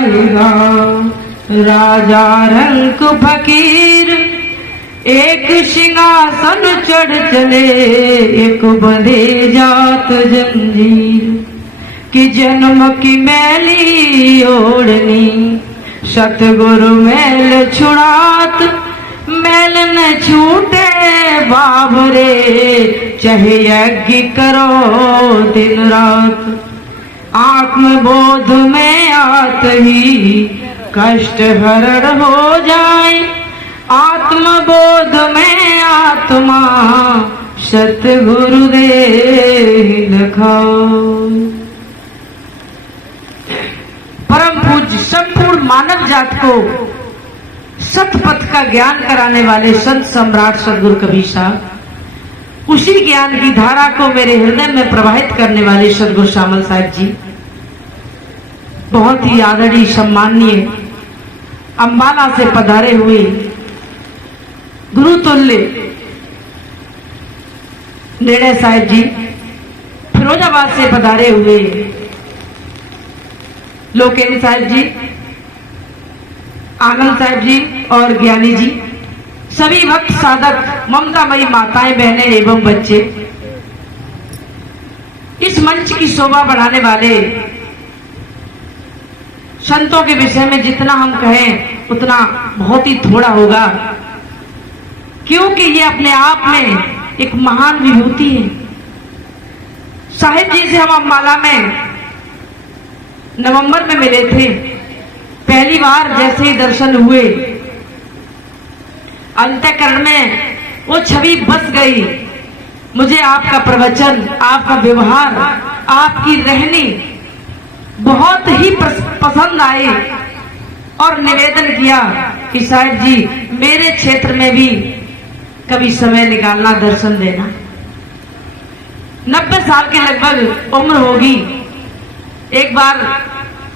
जाएगा। राजा रंक फकीर एक सिंहासन चढ़ चले, एक बंधे जात जंजीर। कि जन्म की मैली ओढ़नी सतगुरु मैल छुड़ात, मैल न छूटे बाबरे चाहे यज्ञ करो दिन रात। आत्मबोध में आत ही कष्ट हरण हो जाए, आत्मबोध में आत्मा सतगुरु दे लखाओ। परम पूज्य संपूर्ण मानव जात को सतपथ का ज्ञान कराने वाले संत सम्राट सदगुरु कबीर साहब, उसी ज्ञान की धारा को मेरे हृदय में प्रवाहित करने वाले सदगुरु श्यामल साहब जी, बहुत ही आदरणीय सम्माननीय अंबाला से पधारे हुए गुरु तुल्य निर्णय साहब जी, फिरोजाबाद से पधारे हुए लोकेन्द्र साहब जी, आनंद साहब जी और ज्ञानी जी, सभी भक्त साधक, ममतामयी माताएं, बहनें एवं बच्चे, इस मंच की शोभा बढ़ाने वाले संतों के विषय में जितना हम कहें उतना बहुत ही थोड़ा होगा, क्योंकि ये अपने आप में एक महान विभूति है। साहिब जी से हम अम्बाला में नवंबर में मिले थे। पहली बार जैसे ही दर्शन हुए, अंतःकरण में वो छवि बस गई। मुझे आपका प्रवचन, आपका व्यवहार, आपकी रहनी बहुत ही पसंद आई और निवेदन किया कि साहिब जी मेरे क्षेत्र में भी कभी समय निकालना, दर्शन देना। 90 साल के लगभग उम्र होगी। एक बार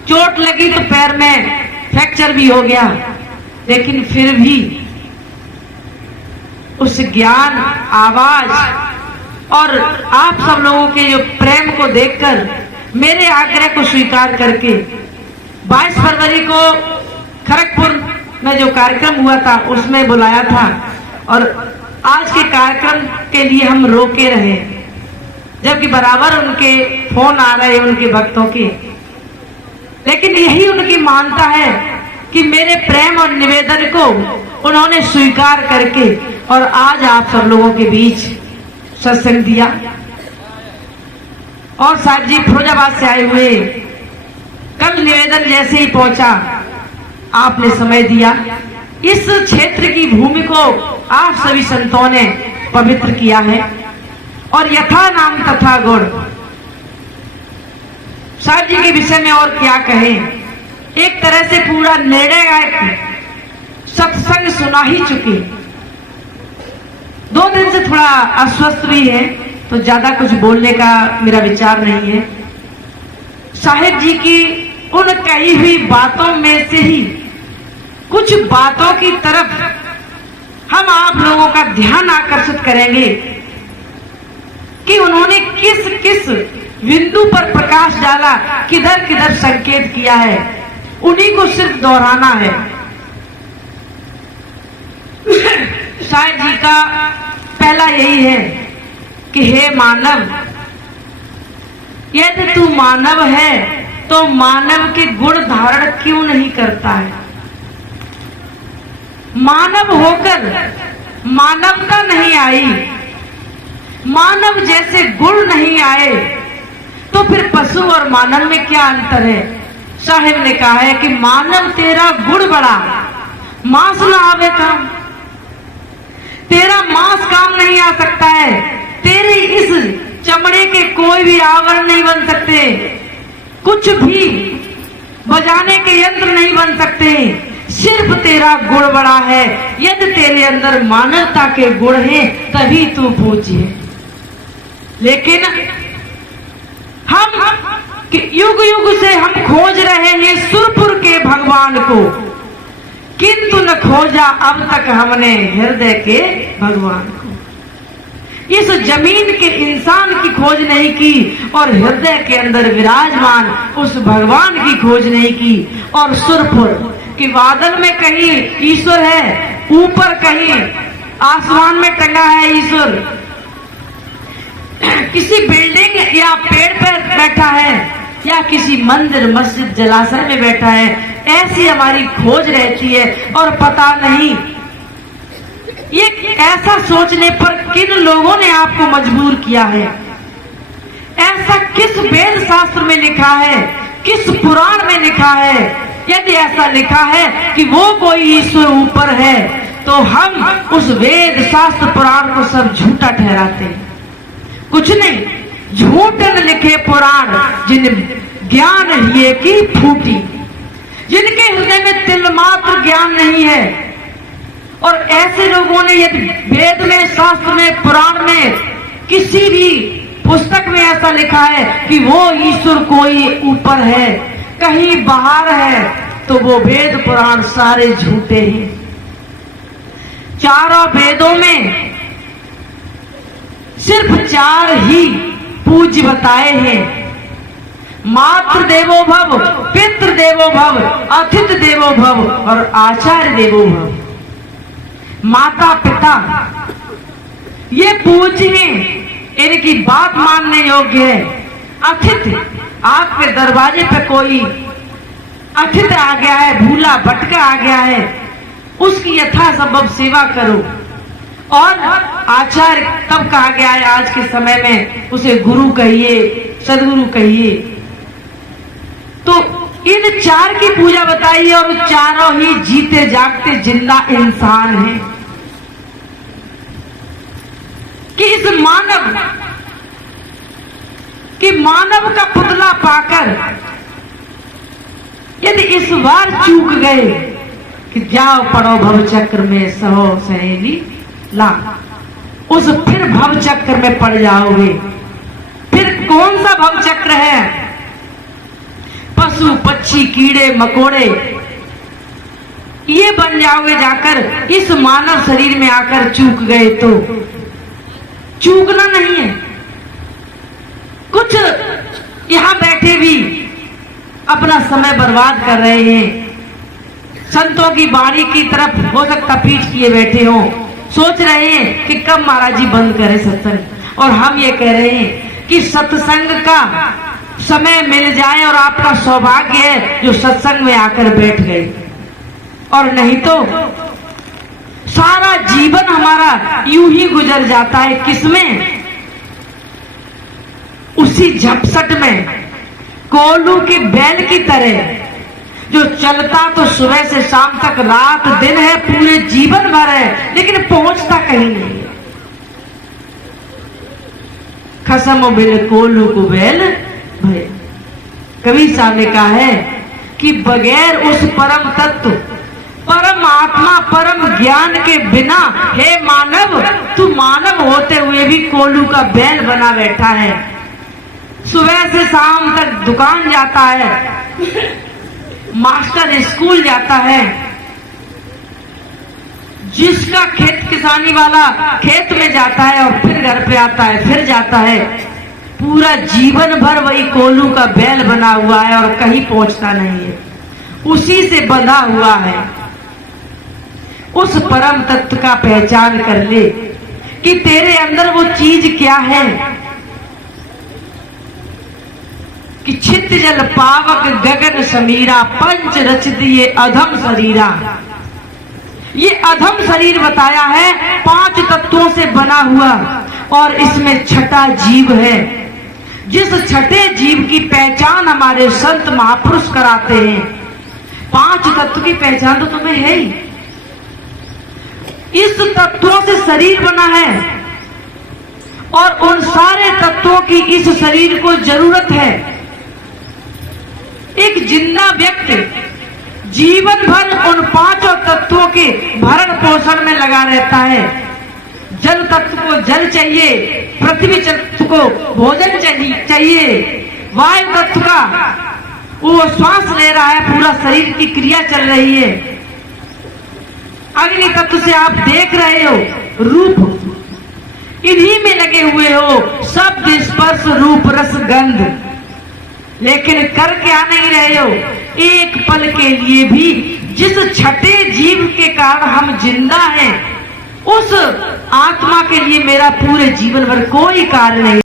चोट लगी तो पैर में फ्रैक्चर भी हो गया, लेकिन फिर भी उस ज्ञान, आवाज और आप सब लोगों के जो प्रेम को देखकर मेरे आग्रह को स्वीकार करके 22 फरवरी को खड़गपुर में जो कार्यक्रम हुआ था उसमें बुलाया था, और आज के कार्यक्रम के लिए हम रोके रहे, जबकि बराबर उनके फोन आ रहे उनके भक्तों के, लेकिन यही उनकी मानता है कि मेरे प्रेम और निवेदन को उन्होंने स्वीकार करके और आज आप सब लोगों के बीच सत्संग दिया। और साहब जी फिरोजाबाद से आए हुए, कल निवेदन जैसे ही पहुंचा आपने समय दिया। इस क्षेत्र की भूमि को आप सभी संतों ने पवित्र किया है, और यथा नाम तथा गुण। साहब जी के विषय में और क्या कहें, एक तरह से पूरा निर्णय सत्संग सुना ही चुके। 2 दिन से थोड़ा अस्वस्थ भी है, तो ज्यादा कुछ बोलने का मेरा विचार नहीं है। साहिब जी की उन कही हुई बातों में से ही कुछ बातों की तरफ हम आप लोगों का ध्यान आकर्षित करेंगे कि उन्होंने किस किस बिंदु पर प्रकाश डाला, किधर किधर संकेत किया है, उन्हीं को सिर्फ दोहराना है। साहिब जी का पहला यही है कि हे मानव, यदि तू मानव है तो मानव के गुण धारण क्यों नहीं करता है? मानव होकर मानवता नहीं आई, मानव जैसे गुण नहीं आए, तो फिर पशु और मानव में क्या अंतर है? साहिब ने कहा है कि मानव तेरा गुण बड़ा, मांस न आवे काम, तेरा मांस काम नहीं आ सकता है, तेरे इस चमड़े के कोई भी आवरण नहीं बन सकते, कुछ भी बजाने के यंत्र नहीं बन सकते, सिर्फ तेरा गुण बड़ा है। यदि तेरे अंदर मानवता के गुण हैं तभी तू पूज्य। लेकिन हम युग युग से हम खोज रहे हैं सुरपुर के भगवान को, किंतु न खोजा अब तक हमने हृदय के भगवान को। इस जमीन के इंसान की खोज नहीं की और हृदय के अंदर विराजमान उस भगवान की खोज नहीं की। और सुरपुर कि बादल में कहीं ईश्वर है, ऊपर कहीं आसमान में टंगा है ईश्वर, किसी बिल्डिंग या पेड़ पर बैठा है या किसी मंदिर मस्जिद जलाशय में बैठा है, ऐसी हमारी खोज रहती है। और पता नहीं ये ऐसा सोचने पर किन लोगों ने आपको मजबूर किया है, ऐसा किस वेद शास्त्र में लिखा है, किस पुराण में लिखा है। यदि ऐसा लिखा है कि वो कोई ईश्वर ऊपर है, तो हम उस वेद शास्त्र पुराण को सब झूठा ठहराते हैं। कुछ नहीं, झूठ न लिखे पुराण जिन ज्ञान ये की फूटी, जिनके हृदय में तिल मात्र ज्ञान नहीं है। और ऐसे लोगों ने यदि वेद में, शास्त्र में, पुराण में, किसी भी पुस्तक में ऐसा लिखा है कि वो ईश्वर कोई ऊपर है, कहीं बाहर है, तो वो वेद पुराण सारे झूठे हैं। चारों वेदों में सिर्फ 4 ही पूज्य बताए हैं। मातृ देवो भव, पितृ देवो भव, अतिथि देवो भव और आचार्य देवो भव। माता पिता ये पूज्य हैं, इनकी बात मानने योग्य है। अतिथि, आपके दरवाजे पे कोई अतिथि आ गया है, भूला भटका आ गया है, उसकी यथासंभव सेवा करो। और आचार्य तब कहा गया है आज के समय में, उसे गुरु कहिए, सदगुरु कहिए। तो इन 4 की पूजा बताई और चारों ही जीते जागते जिंदा इंसान हैं। कि इस मानव का पुतला पाकर यदि इस बार चूक गए कि जाओ पड़ो भव चक्र में सहो सहेली ला, उस फिर भव चक्र में पड़ जाओगे। फिर कौन सा भव चक्र है? पशु पक्षी कीड़े मकोड़े ये बन जाओगे जाकर। इस मानव शरीर में आकर चूक गए तो चूकना नहीं है। कुछ यहां बैठे भी अपना समय बर्बाद कर रहे हैं, संतों की बाणी की तरफ हो सकता पीठ किए बैठे हो, सोच रहे हैं कि कब महाराज जी बंद करें सत्संग। और हम ये कह रहे हैं कि सत्संग का समय मिल जाए और आपका सौभाग्य है जो सत्संग में आकर बैठ गए, और नहीं तो सारा जीवन हमारा यूं ही गुजर जाता है। किसमें? उसी झपसट में, कोल्हू की बैल की तरह जो चलता तो सुबह से शाम तक, रात दिन है, पूरे जीवन भर है, लेकिन पहुंचता कहीं नहीं है। खसम बिल कोल्हू को बैल भय। कबीर साहब ने कहा है कि बगैर उस परम तत्व, परम आत्मा, परम ज्ञान के बिना, हे मानव, तू मानव होते हुए भी कोल्हू का बैल बना बैठा है। सुबह से शाम तक दुकान जाता है, मास्टर स्कूल जाता है, जिसका खेत किसानी वाला खेत में जाता है और फिर घर पे आता है, फिर जाता है। पूरा जीवन भर वही कोल्हू का बैल बना हुआ है और कहीं पहुंचता नहीं है, उसी से बंधा हुआ है। उस परम तत्व का पहचान कर ले कि तेरे अंदर वो चीज क्या है कि छित जल पावक गगन समीरा, पंच रच दिए अधम शरीरा। ये अधम शरीर बताया है 5 तत्वों से बना हुआ, और इसमें छठा जीव है। जिस छठे जीव की पहचान हमारे संत महापुरुष कराते हैं। 5 तत्व की पहचान तो तुम्हें है ही। इस तत्वों से शरीर बना है और उन सारे तत्वों की इस शरीर को जरूरत है। एक जिंदा व्यक्ति जीवन भर उन 5 तत्वों के भरण पोषण में लगा रहता है। जल तत्व को जल चाहिए, पृथ्वी तत्व को भोजन चाहिए, वायु तत्व का वो श्वास ले रहा है, पूरा शरीर की क्रिया चल रही है। अग्नि तत्व से आप देख रहे हो रूप, इन्हीं में लगे हुए हो, शब्द स्पर्श रूप रस गंध, लेकिन कर क्या नहीं रहे हो। एक पल के लिए भी जिस छठे जीव के कारण हम जिंदा हैं, उस आत्मा के लिए मेरा पूरे जीवन भर कोई कार्य नहीं।